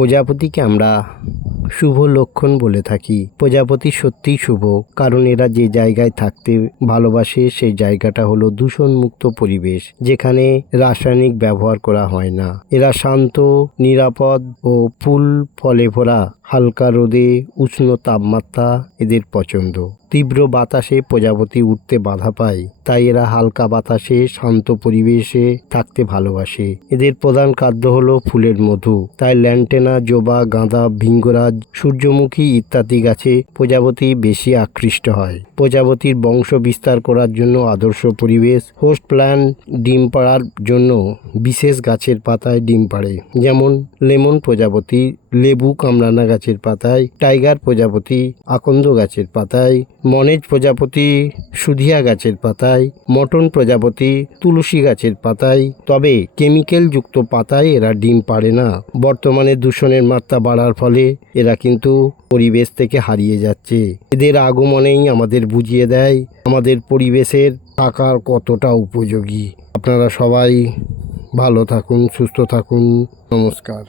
প্রজাপতিকে আমরা শুভ লক্ষণ বলে থাকি। প্রজাপতি সত্যিই শুভ, কারণ এরা যে জায়গায় থাকতে ভালোবাসে, সেই জায়গাটা হলো দূষণমুক্ত পরিবেশ, যেখানে রাসায়নিক ব্যবহার করা হয় না। এরা শান্ত, নিরাপদ ও ফুল ফলে ভরা হালকা রোদে, উষ্ণ তাপমাত্রা এদের পছন্দ। তীব্র বাতাসে প্রজাপতি উঠতে বাধা পায়, তাই এরা হালকা বাতাসে, শান্ত পরিবেশে থাকতে ভালোবাসে। এদের প্রধান খাদ্য হলো ফুলের মধু। তাই ল্যান্টেনা, জবা, গাঁদা, ভিঙ্গরাজ, সূর্যমুখী ইত্যাদি গাছে প্রজাপতি বেশি আকৃষ্ট হয়। প্রজাপতির বংশ বিস্তার করার জন্য আদর্শ পরিবেশ, হোস্ট প্ল্যান ডিম পাড়ার জন্য বিশেষ গাছের পাতায় ডিম পাড়ে। যেমন লেমন প্রজাপতি লেবু কামরানা গাছের পাতায়, টাইগার প্রজাপতি, আকন্দ গাছের পাতায়, মনেজ প্রজাপতি, সুধিয়া গাছের পাতায়, মটন প্রজাপতি, তুলসী গাছের পাতায়। তবে কেমিক্যাল যুক্ত পাতায় এরা ডিম পাড়ে না। বর্তমানে দূষণের মাত্রা বাড়ার ফলে এরা কিন্তু পরিবেশ থেকে হারিয়ে যাচ্ছে। এদের আগমনেই আমাদের বুঝিয়ে দেয় আমাদের পরিবেশের থাকার কতটা উপযোগী। আপনারা সবাই ভালো থাকুন, সুস্থ থাকুন। নমস্কার।